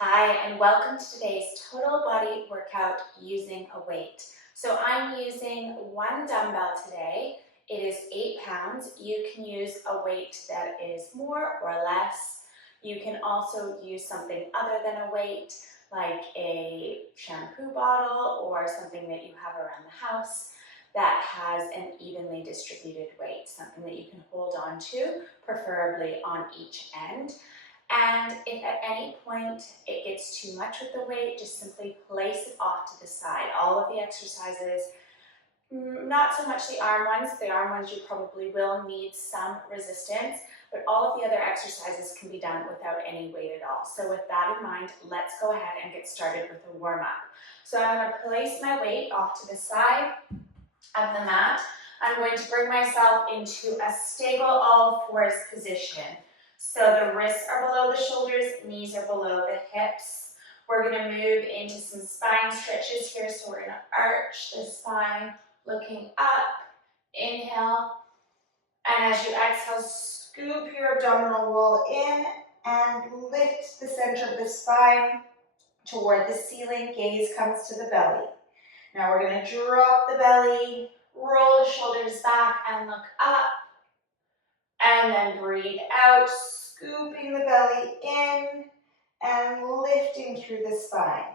Hi, and welcome to today's total body workout using a weight. So I'm using one dumbbell today. It is 8 pounds. You can use a weight that is more or less. You can also use something other than a weight, like a shampoo bottle or something that you have around the house that has an evenly distributed weight, something that you can hold on to, preferably on each end. And if at any point it gets too much with the weight, just simply place it off to the side. All of the exercises, not so much the arm ones. The arm ones you probably will need some resistance, but all of the other exercises can be done without any weight at all. So with that in mind, let's go ahead and get started with the warm-up. So I'm going to place my weight off to the side of the mat. I'm going to bring myself into a stable all fours position. So the wrists are below the shoulders, knees are below the hips. We're going to move into some spine stretches here. So we're going to arch the spine, looking up, inhale. And as you exhale, scoop your abdominal wall in and lift the center of the spine toward the ceiling. Gaze comes to the belly. Now we're going to drop the belly, roll the shoulders back and look up. And then breathe out, scooping the belly in and lifting through the spine.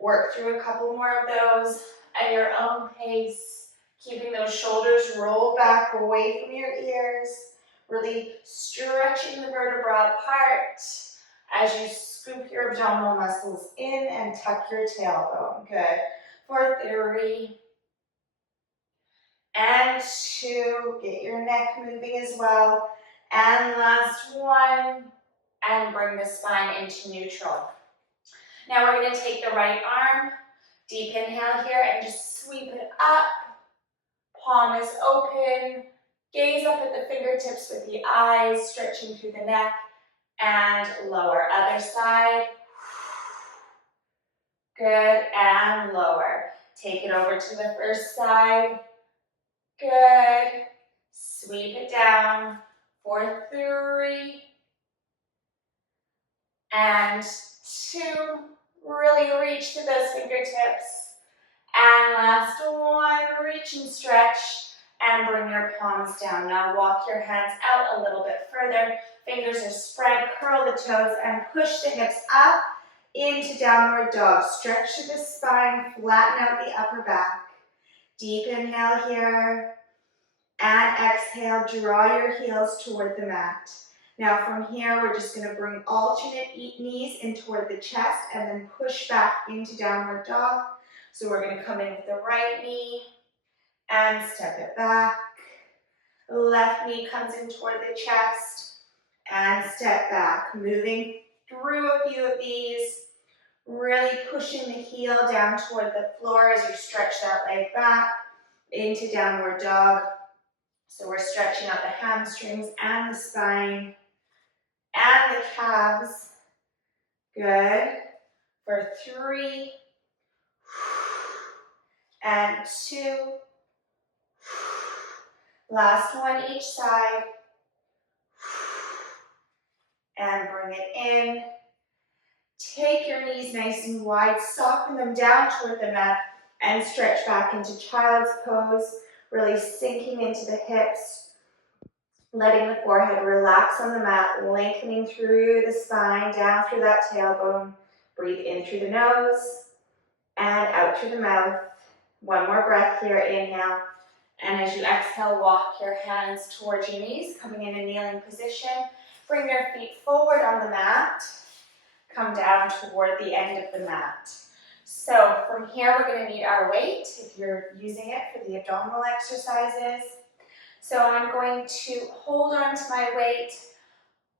Work through a couple more of those at your own pace, keeping those shoulders rolled back away from your ears, really stretching the vertebra apart as you scoop your abdominal muscles in and tuck your tailbone. Good. For 3 and 2, get your neck moving as well. And last 1, and bring the spine into neutral. Now we're going to take the right arm, deep inhale here, and just sweep it up. Palm is open. Gaze up at the fingertips with the eyes, stretching through the neck, and lower. Other side. Good, and lower. Take it over to the first side. Good. Sweep it down for 3 and 2. Really reach to those fingertips. And last 1, reach and stretch and bring your palms down. Now walk your hands out a little bit further. Fingers are spread, curl the toes and push the hips up into downward dog. Stretch to the spine, flatten out the upper back. Deep inhale here. And exhale, draw your heels toward the mat. Now from here, we're just going to bring alternate knees in toward the chest and then push back into downward dog. So we're going to come in with the right knee and step it back. Left knee comes in toward the chest and step back. Moving through a few of these, really pushing the heel down toward the floor as you stretch that leg back into downward dog. So we're stretching out the hamstrings and the spine and the calves. Good. For 3 and 2. Last 1 each side. And bring it in. Take your knees nice and wide. Soften them down toward the mat and stretch back into child's pose. Really sinking into the hips, letting the forehead relax on the mat, lengthening through the spine, down through that tailbone. Breathe in through the nose and out through the mouth. 1 more breath here, inhale. And as you exhale, walk your hands towards your knees, coming in a kneeling position. Bring your feet forward on the mat. Come down toward the end of the mat. So from here, we're going to need our weight if you're using it for the abdominal exercises. So I'm going to hold on to my weight,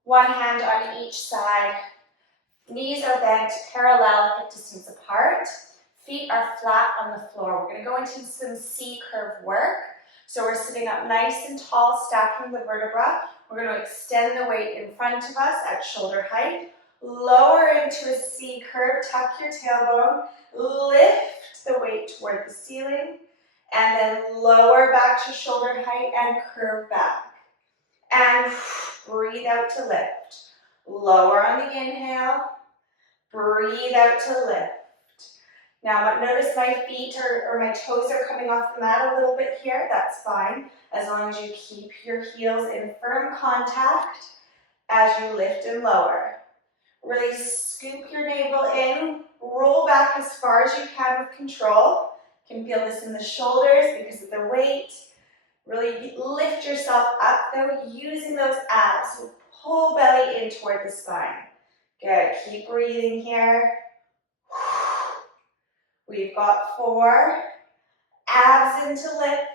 1 hand on each side. Knees are bent parallel, hip distance apart. Feet are flat on the floor. We're going to go into some C-curve work. So we're sitting up nice and tall, stacking the vertebra. We're going to extend the weight in front of us at shoulder height. Lower into a C curve, tuck your tailbone, lift the weight toward the ceiling, and then lower back to shoulder height and curve back. And breathe out to lift. Lower on the inhale, Breathe out to lift. Now notice my feet or my toes are coming off the mat a little bit here. That's fine, as long as you keep your heels in firm contact as you lift and lower. Really scoop your navel in, roll back as far as you can with control. You can feel this in the shoulders because of the weight. Really lift yourself up though, using those abs. So pull belly in toward the spine. Good, keep breathing here. We've got 4, abs into lift,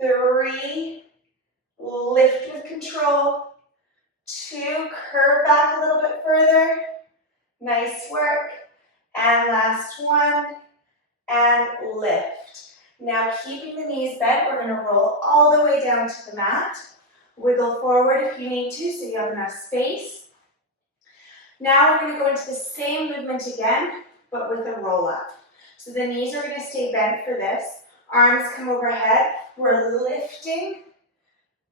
3, lift with control, 2, curve back a little bit further, nice work, and last one, and lift. Now keeping the knees bent, we're going to roll all the way down to the mat, wiggle forward if you need to so you have enough space. Now we're going to go into the same movement again, but with a roll up. So the knees are going to stay bent for this. Arms come overhead. We're lifting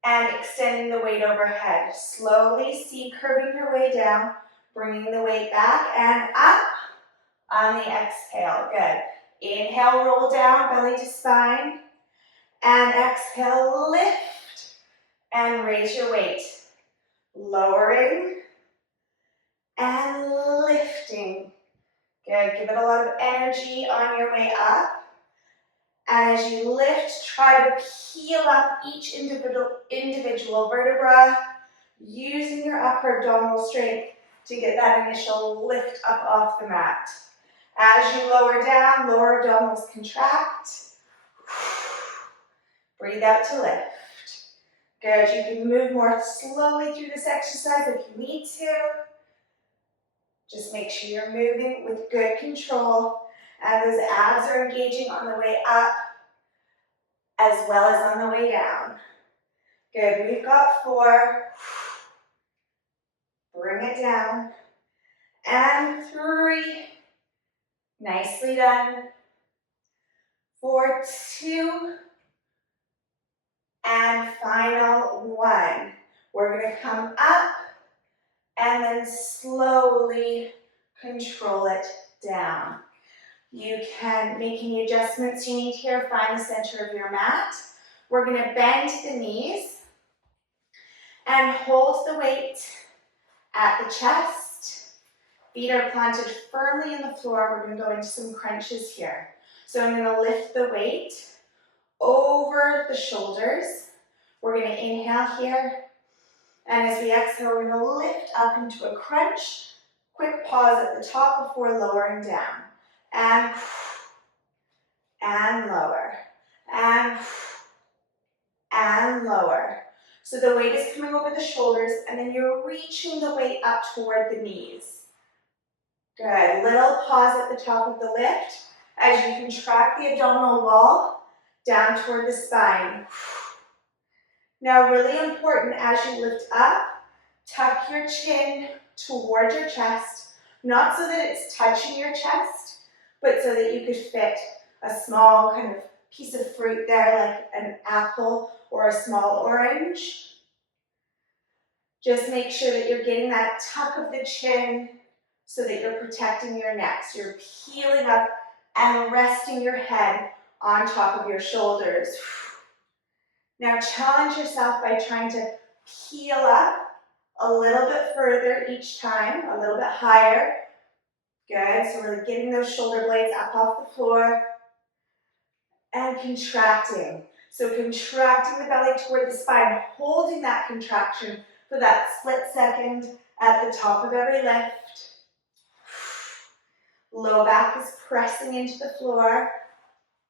and extending the weight overhead. Slowly, see curving your way down, bringing the weight back and up on the exhale. Good. Inhale, roll down, belly to spine. And exhale, lift and raise your weight. Lowering and lifting. Good, give it a lot of energy on your way up. And as you lift, try to peel up each individual vertebra, using your upper abdominal strength to get that initial lift up off the mat. As you lower down, lower abdominals contract. Breathe out to lift. Good, you can move more slowly through this exercise if you need to. Just make sure you're moving with good control and those abs are engaging on the way up as well as on the way down. Good, we've got 4. Bring it down. And 3. Nicely done. 4, 2. And final 1. We're going to come up and then slowly control it down. You can make any adjustments you need here. Find the center of your mat. We're going to bend the knees and hold the weight at the chest. Feet are planted firmly in the floor. We're going to go into some crunches here. So I'm going to lift the weight over the shoulders. We're going to inhale here. And as we exhale, we're going to lift up into a crunch. Quick pause at the top before lowering down. And lower. And lower. So the weight is coming over the shoulders, and then you're reaching the weight up toward the knees. Good. Little pause at the top of the lift as you contract the abdominal wall down toward the spine. Now, really important as you lift up, tuck your chin toward your chest, not so that it's touching your chest, but so that you could fit a small kind of piece of fruit there, like an apple or a small orange. Just make sure that you're getting that tuck of the chin so that you're protecting your neck. So you're peeling up and resting your head on top of your shoulders. Now challenge yourself by trying to peel up a little bit further each time, a little bit higher. Good, so we're getting those shoulder blades up off the floor. And contracting. So contracting the belly toward the spine, holding that contraction for that split second at the top of every lift. Low back is pressing into the floor.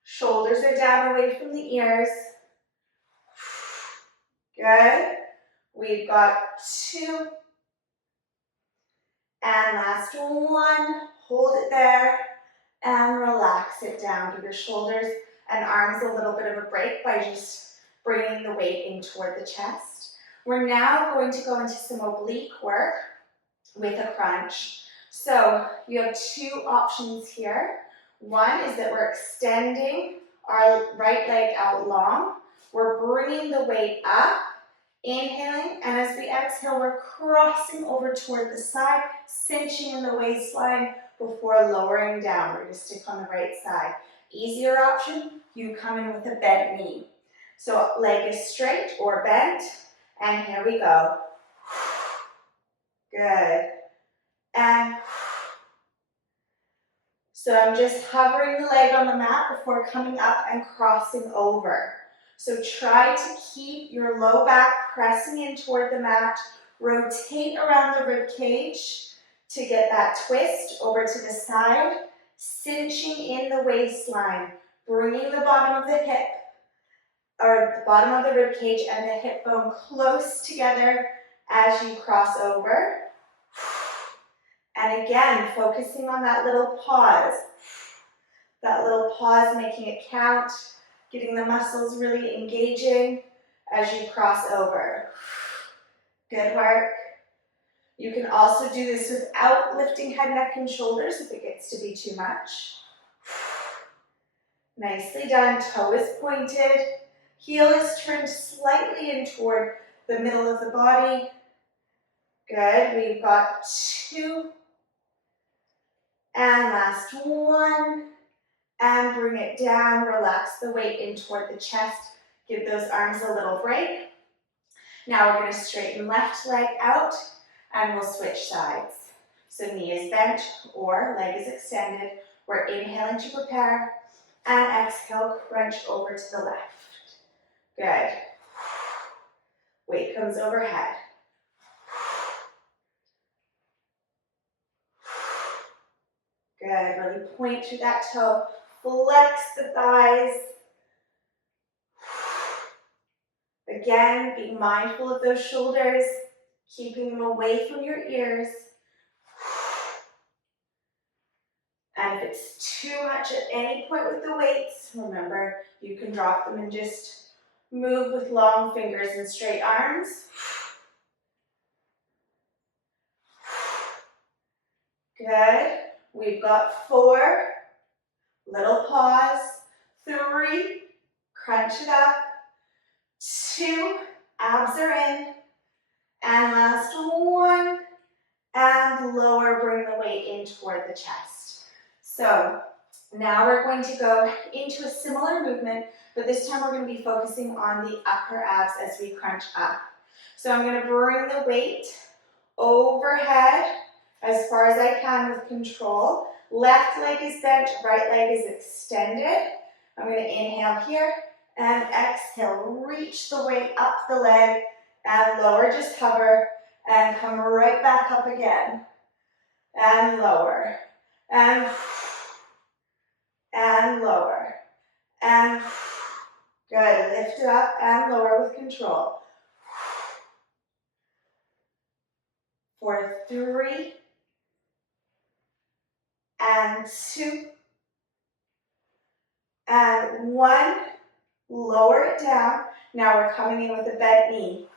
Shoulders are down away from the ears. Good. We've got 2. And last 1. Hold it there and relax it down. Give your shoulders and arms a little bit of a break by just bringing the weight in toward the chest. We're now going to go into some oblique work with a crunch. So you have 2 options here. One is that we're extending our right leg out long. We're bringing the weight up Inhaling, and as we exhale, we're crossing over toward the side, cinching in the waistline before lowering down. We're going to stick on the right side. Easier option, you come in with a bent knee. So leg is straight or bent, and here we go. Good. And so I'm just hovering the leg on the mat before coming up and crossing over. So try to keep your low back pressing in toward the mat. Rotate around the rib cage to get that twist over to the side. Cinching in the waistline. Bringing the bottom of the hip, or the bottom of the rib cage and the hip bone close together as you cross over. And again, focusing on that little pause. That little pause, making it count, getting the muscles really engaging as you cross over. Good work. You can also do this without lifting head, neck, and shoulders if it gets to be too much. Nicely done. Toe is pointed. Heel is turned slightly in toward the middle of the body. Good. We've got 2. And last 1. And bring it down. Relax the weight in toward the chest. Give those arms a little break. Now we're going to straighten left leg out and we'll switch sides. So knee is bent or leg is extended. We're inhaling to prepare and exhale, crunch over to the left. Good. Weight comes overhead. Good. Really point through that toe. Flex the thighs. Again, be mindful of those shoulders, keeping them away from your ears. And if it's too much at any point with the weights, remember, you can drop them and just move with long fingers and straight arms. Good. We've got 4. Little pause. 3. Crunch it up. 2. Abs are in. And last 1. And lower. Bring the weight in toward the chest. So now we're going to go into a similar movement, but this time we're going to be focusing on the upper abs as we crunch up. So I'm going to bring the weight overhead as far as I can with control. Left leg is bent, right leg is extended. I'm going to inhale here and exhale. Reach the weight up the leg and lower, just hover and come right back up again. And lower. And lower. And good. Lift it up and lower with control. For 3. And 2. And 1. Lower it down. Now we're coming in with a bent knee.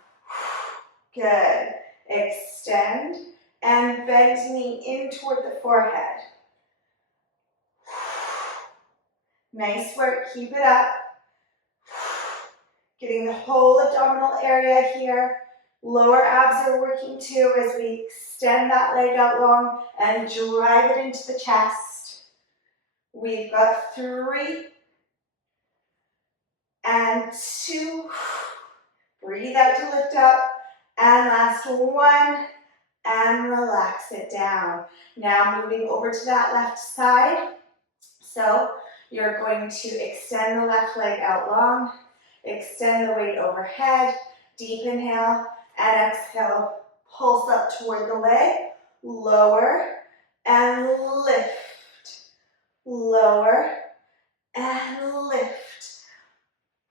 Good. Extend and bend knee in toward the forehead. Nice work. Keep it up. Getting the whole abdominal area here. Lower abs are working too as we extend that leg out long and drive it into the chest. We've got 3 and 2. Breathe out to lift up. And last 1. And relax it down. Now moving over to that left side. So you're going to extend the left leg out long. Extend the weight overhead. Deep inhale. And exhale, pulse up toward the leg, lower, and lift, lower, and lift.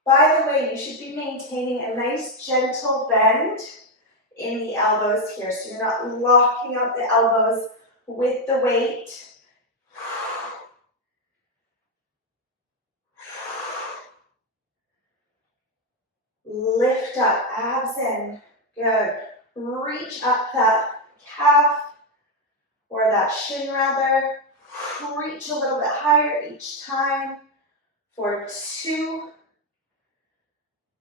By the way, you should be maintaining a nice gentle bend in the elbows here, so you're not locking out the elbows with the weight. Lift up, abs in. Good. Reach up that calf, or that shin rather. Reach a little bit higher each time. For 2.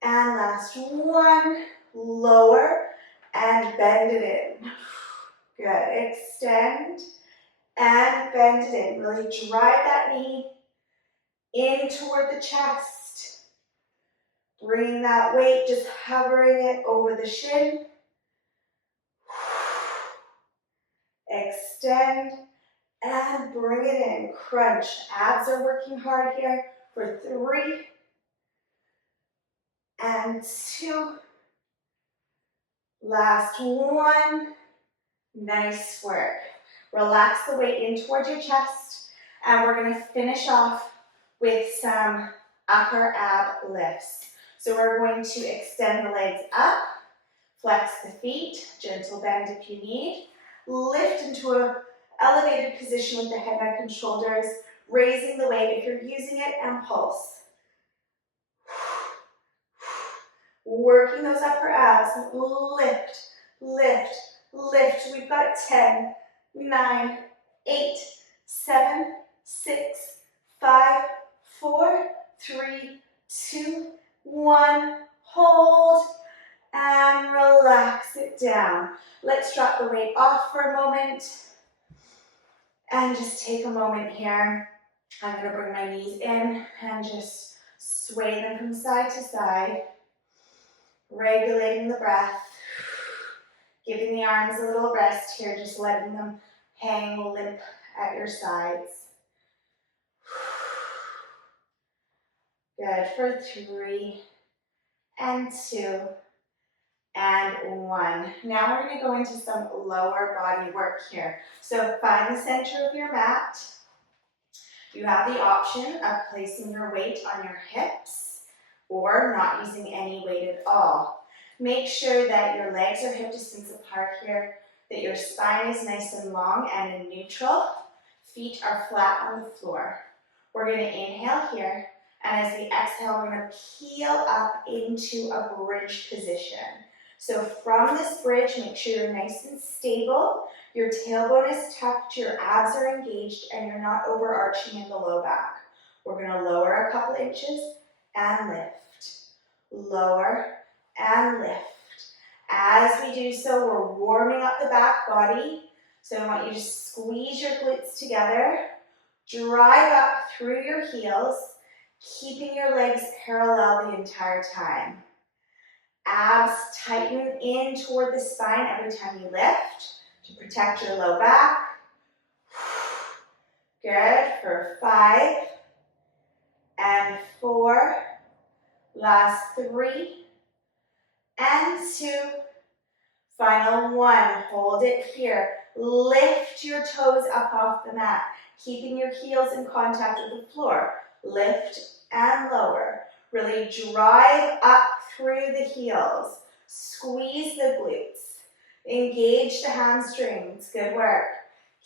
And last 1. lower, and bend it in. Good, extend and bend it in. Really drive that knee in toward the chest. Bringing that weight, just hovering it over the shin. Extend and bring it in. Crunch. Abs are working hard here for 3 and 2. Last 1. Nice work. Relax the weight in towards your chest, and we're going to finish off with some upper ab lifts. So we're going to extend the legs up, flex the feet, gentle bend if you need, lift into an elevated position with the head, neck, and shoulders, raising the weight if you're using it, and pulse. Working those upper abs, lift, lift, lift. We've got 10, 9, 8, 7, 6, 5, 4, 3, 2, 1. Hold and relax it down. Let's drop the weight off for a moment and just take a moment here. I'm going to bring my knees in and just sway them from side to side, regulating the breath. Giving the arms a little rest here, just letting them hang limp at your sides. Good, for 3 and 2 and 1. Now we're going to go into some lower body work here. So find the center of your mat. You have the option of placing your weight on your hips or not using any weight at all. Make sure that your legs are hip distance apart here, that your spine is nice and long and in neutral. Feet are flat on the floor. We're going to inhale here, and as we exhale, we're going to peel up into a bridge position. So from this bridge, make sure you're nice and stable. Your tailbone is tucked, your abs are engaged, and you're not overarching in the low back. We're going to lower a couple inches and lift. Lower and lift. As we do so, we're warming up the back body. So I want you to squeeze your glutes together, drive up through your heels, keeping your legs parallel the entire time. Abs tighten in toward the spine every time you lift to protect your low back. Good, for 5 and 4. Last 3 and 2. Final 1. Hold it here. Lift your toes up off the mat, keeping your heels in contact with the floor. Lift and lower. Really drive up through the heels. Squeeze the glutes. Engage the hamstrings. Good work.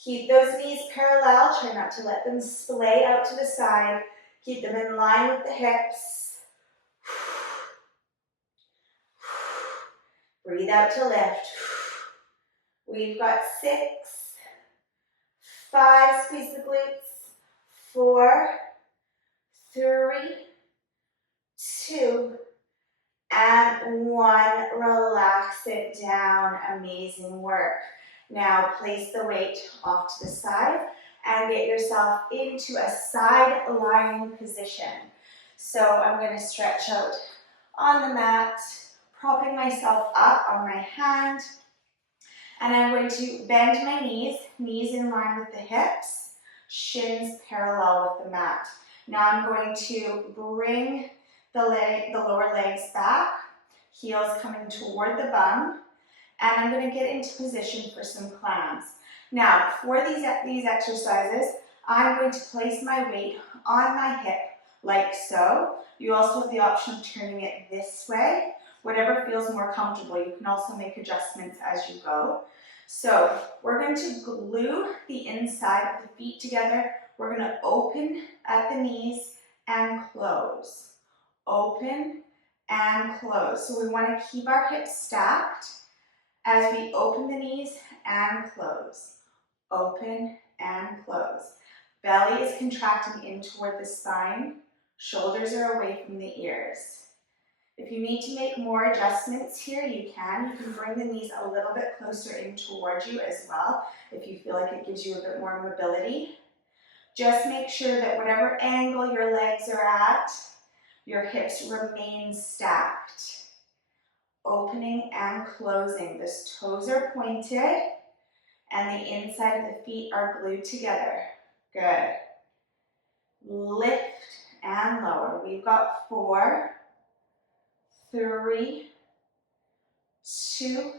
Keep those knees parallel. Try not to let them splay out to the side. Keep them in line with the hips. Breathe out to lift. We've got 6, 5, squeeze the glutes, 4, 3, 2, and 1. Relax it down. Amazing work. Now place the weight off to the side and get yourself into a side lying position. So I'm going to stretch out on the mat, propping myself up on my hand, and I'm going to bend my knees in line with the hips, shins parallel with the mat. Now I'm going to bring the lower legs back, heels coming toward the bum, and I'm going to get into position for some clams. Now, for these exercises, I'm going to place my weight on my hip like so. You also have the option of turning it this way, whatever feels more comfortable. You can also make adjustments as you go. So we're going to glue the inside of the feet together. We're going to open at the knees and close. Open and close. So we want to keep our hips stacked as we open the knees and close. Open and close. Belly is contracting in toward the spine. Shoulders are away from the ears. If you need to make more adjustments here, you can. You can bring the knees a little bit closer in towards you as well if you feel like it gives you a bit more mobility. Just make sure that whatever angle your legs are at, your hips remain stacked. Opening and closing. The toes are pointed and the inside of the feet are glued together. Good. Lift and lower. We've got 4, 3, 2,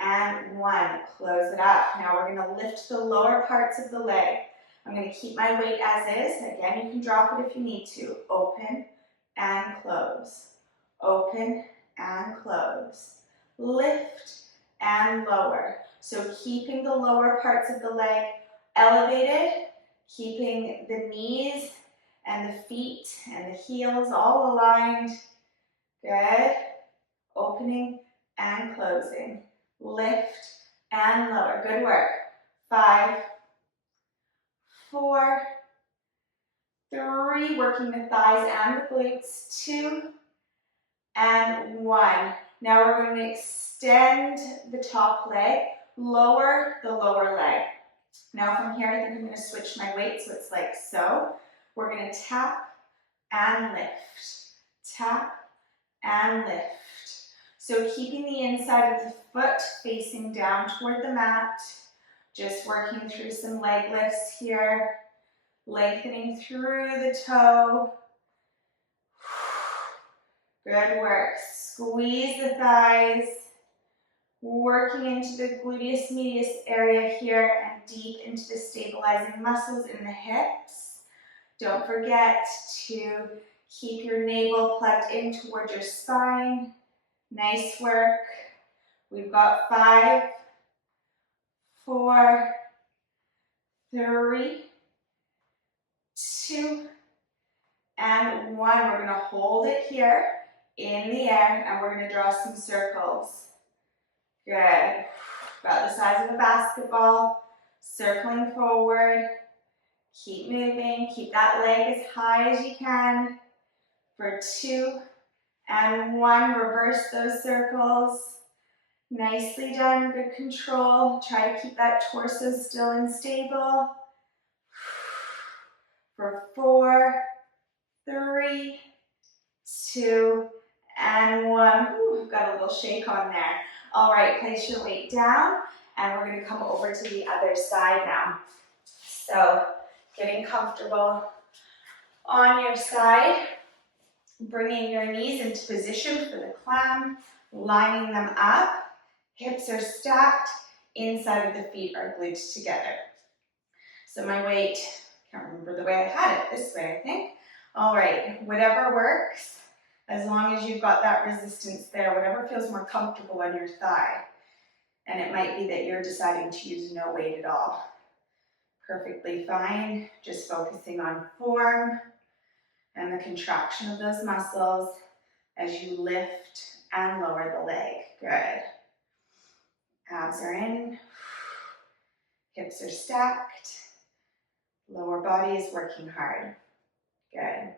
and 1. Close it up. Now we're going to lift the lower parts of the leg. I'm going to keep my weight as is. Again, you can drop it if you need to. Open and close. Open and close. Lift and lower. So keeping the lower parts of the leg elevated, keeping the knees and the feet and the heels all aligned. Good. Opening and closing. Lift and lower. Good work. 5, 4, 3, working the thighs and the glutes. 2, and 1. Now we're going to extend the top leg, lower the lower leg. Now from here, I think I'm going to switch my weight, so it's like so. We're going to tap and lift. Tap and lift. So keeping the inside of the foot facing down toward the mat. Just working through some leg lifts here. Lengthening through the toe. Good work. Squeeze the thighs. Working into the gluteus medius area here and deep into the stabilizing muscles in the hips. Don't forget to keep your navel plugged in towards your spine. Nice work. We've got 5, 4, 3, 2, and 1. We're going to hold it here in the air and we're going to draw some circles. Good. About the size of a basketball. Circling forward. Keep moving. Keep that leg as high as you can. For 2 and 1. Reverse those circles. Nicely done. Good control. Try to keep that torso still and stable. For 4, 3, 2, and 1. Ooh, got a little shake on there. All right, place your weight down, and we're going to come over to the other side now. So, getting comfortable on your side, bringing your knees into position for the climb, lining them up, hips are stacked, inside of the feet are glued together. So my weight, can't remember the way I had it, this way I think. All right, whatever works. As long as you've got that resistance there, whatever feels more comfortable on your thigh. And it might be that you're deciding to use no weight at all. Perfectly fine, just focusing on form and the contraction of those muscles as you lift and lower the leg. Good. Abs are in, hips are stacked, lower body is working hard. Good.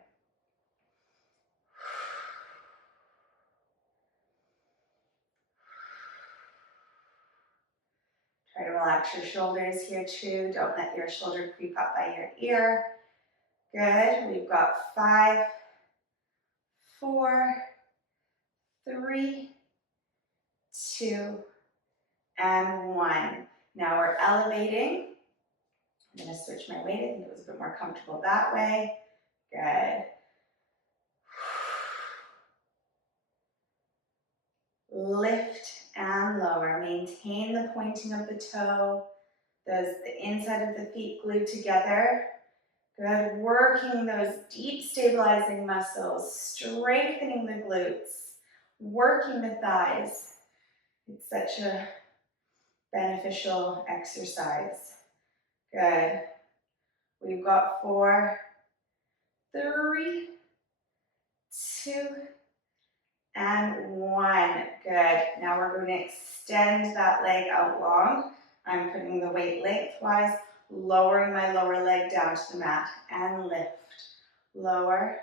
Try to relax your shoulders here too. Don't let your shoulder creep up by your ear. Good. We've got 5, 4, 3, 2, and 1. Now we're elevating. I'm going to switch my weight. I think it was a bit more comfortable that way. Good. Lift and lower. Maintain the pointing of the toe. The inside of the feet glued together. Good. Working those deep stabilizing muscles. Strengthening the glutes. Working the thighs. It's such a beneficial exercise. Good. We've got 4, 3, 2, and 1. Good. Now we're going to extend that leg out long. I'm putting the weight lengthwise, lowering my lower leg down to the mat, and lift. Lower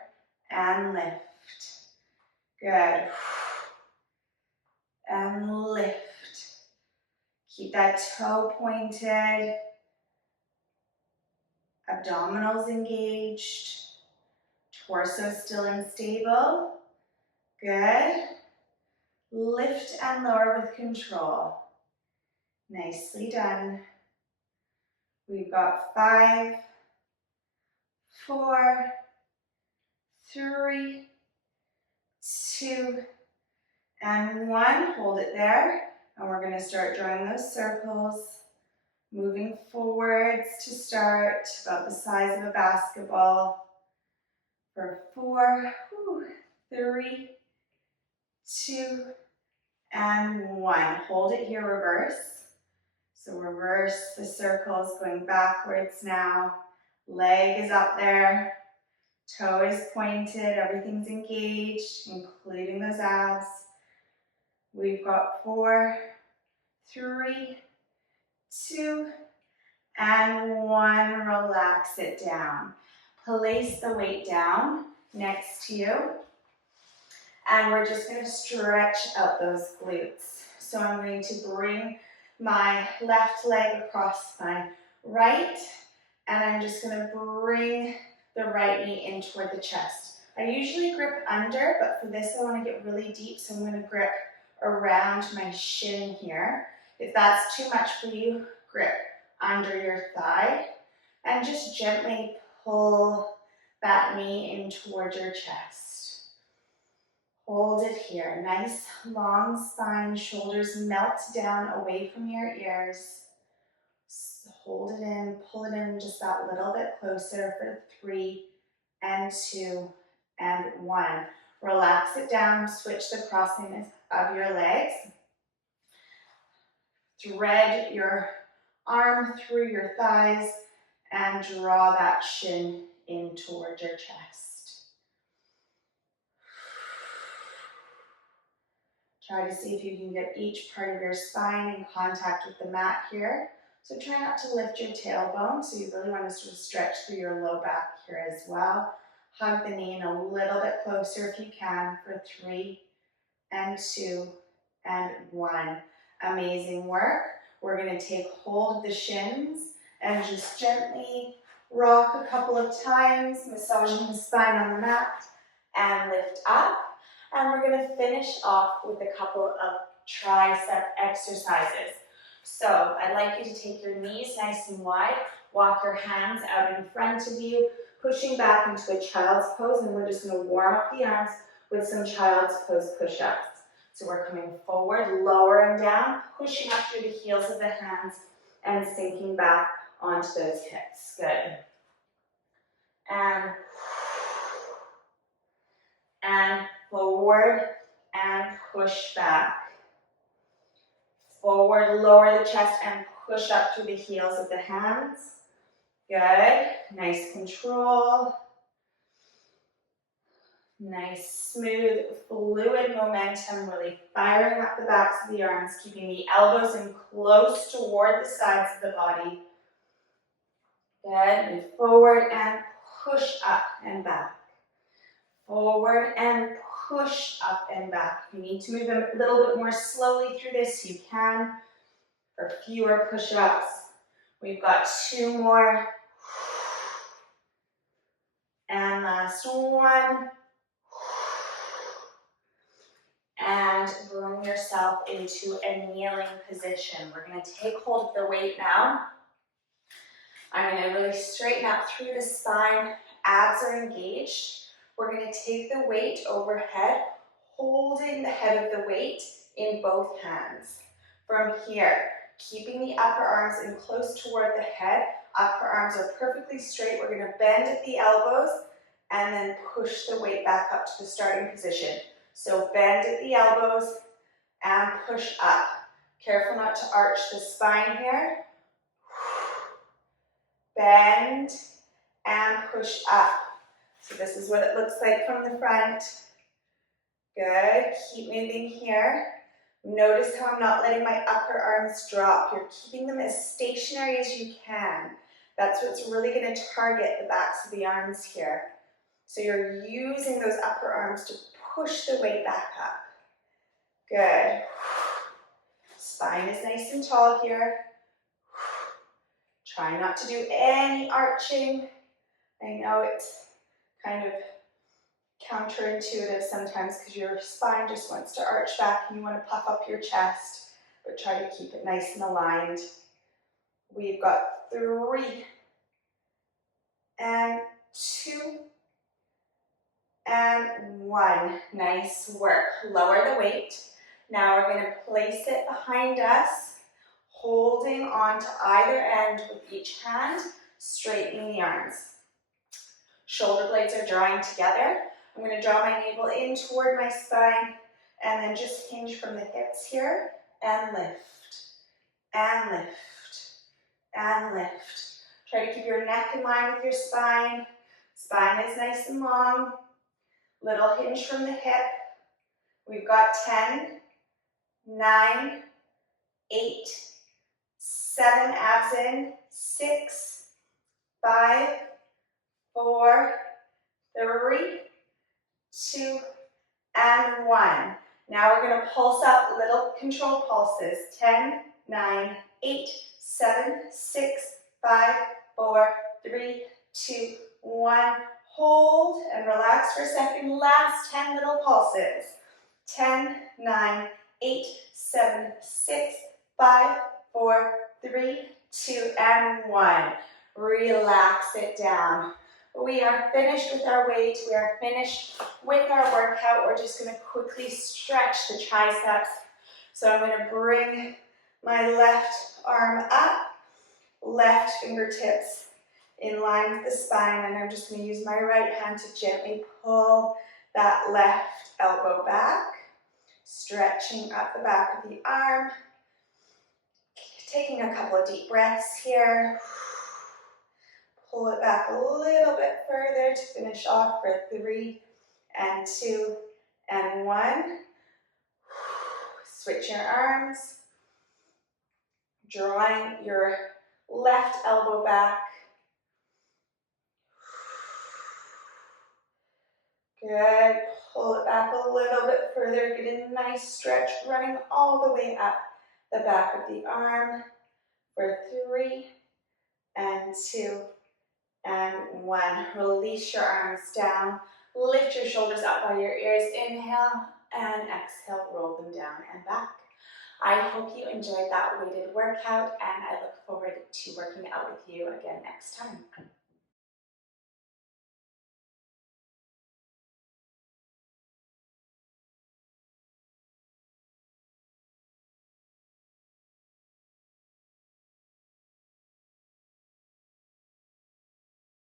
and lift. Good. And lift. Keep that toe pointed. Abdominals engaged. Torso still and stable. Good. Lift and lower with control. Nicely done. We've got 5, 4, 3, 2, and 1. Hold it there. And we're going to start drawing those circles. Moving forwards to start, about the size of a basketball. For 4, 3, 2, and 1. Hold it here, reverse. So reverse the circles, going backwards now. Leg is up there. Toe is pointed, everything's engaged, including those abs. We've got 4, 3, 2, and 1. Relax it down. Place the weight down next to you. And we're just going to stretch out those glutes. So I'm going to bring my left leg across my right. And I'm just going to bring the right knee in toward the chest. I usually grip under, but for this I want to get really deep, so I'm going to grip around my shin here. If that's too much for you, grip under your thigh and just gently pull that knee in toward your chest. Hold it here. Nice long spine, shoulders melt down away from your ears. Hold it in, pull it in just that little bit closer for 3 and 2 and 1. Relax it down, switch the crossing of your legs. Thread your arm through your thighs and draw that shin in toward your chest. Try to see if you can get each part of your spine in contact with the mat here. So try not to lift your tailbone, so you really want to sort of stretch through your low back here as well. Hug the knee in a little bit closer if you can for 3 and 2 and 1. Amazing work. We're going to take hold of the shins and just gently rock a couple of times, massaging the spine on the mat, and lift up. And we're going to finish off with a couple of tricep exercises. So I'd like you to take your knees nice and wide, walk your hands out in front of you, pushing back into a child's pose, and we're just going to warm up the arms with some child's pose push-ups. So we're coming forward, lower and down, pushing up through the heels of the hands and sinking back onto those hips. Good. And forward and push back. Forward, lower the chest and push up through the heels of the hands. Good. Nice control. Nice, smooth, fluid momentum, really firing up the backs of the arms, keeping the elbows in close toward the sides of the body. Good. Move forward and push up and back. Forward and push up and back. If you need to move a little bit more slowly through this, you can, for fewer push-ups. We've got 2 more. And last one. And bring yourself into a kneeling position. We're going to take hold of the weight now. I'm going to really straighten up through the spine. Abs are engaged. We're going to take the weight overhead, holding the head of the weight in both hands. From here, keeping the upper arms in close toward the head. Upper arms are perfectly straight. We're going to bend at the elbows and then push the weight back up to the starting position. So bend at the elbows and push up. Careful not to arch the spine here. Bend and push up. So this is what it looks like from the front. Good. Keep moving here. Notice how I'm not letting my upper arms drop. You're keeping them as stationary as you can. That's what's really going to target the backs of the arms here. So you're using those upper arms to push the weight back up. Good. Spine is nice and tall here. Try not to do any arching. I know it's kind of counterintuitive sometimes because your spine just wants to arch back and you want to puff up your chest, but try to keep it nice and aligned. We've got 3 and 2 and 1. Nice work. Lower the weight. Now we're going to place it behind us, holding on to either end with each hand, straightening the arms. Shoulder blades are drawing together. I'm going to draw my navel in toward my spine and then just hinge from the hips here and lift, and lift, and lift. Try to keep your neck in line with your spine. Spine is nice and long. Little hinge from the hip. We've got 10, 9, 8, 7 abs in, 6, 5, 4, 3, 2, and 1. Now we're going to pulse up little controlled pulses. 10, 9, 8, 7, 6, 5, 4, 3, 2, 1. Hold and relax for a second. Last 10 little pulses. 10, 9, 8, 7, 6, 5, 4, 3, 2, and 1. Relax it down. We are finished with our weight. We are finished with our workout. We're just going to quickly stretch the triceps. So I'm going to bring my left arm up, left fingertips in line with the spine, and I'm just going to use my right hand to gently pull that left elbow back, stretching up the back of the arm. Taking a couple of deep breaths here. Pull it back a little bit further to finish off for 3 and 2 and 1. Switch your arms. Drawing your left elbow back. Good. Pull it back a little bit further. Get a nice stretch running all the way up the back of the arm for 3 and 2 and 1. Release your arms down. Lift your shoulders up by your ears. Inhale and exhale. Roll them down and back. I hope you enjoyed that weighted workout, and I look forward to working out with you again next time.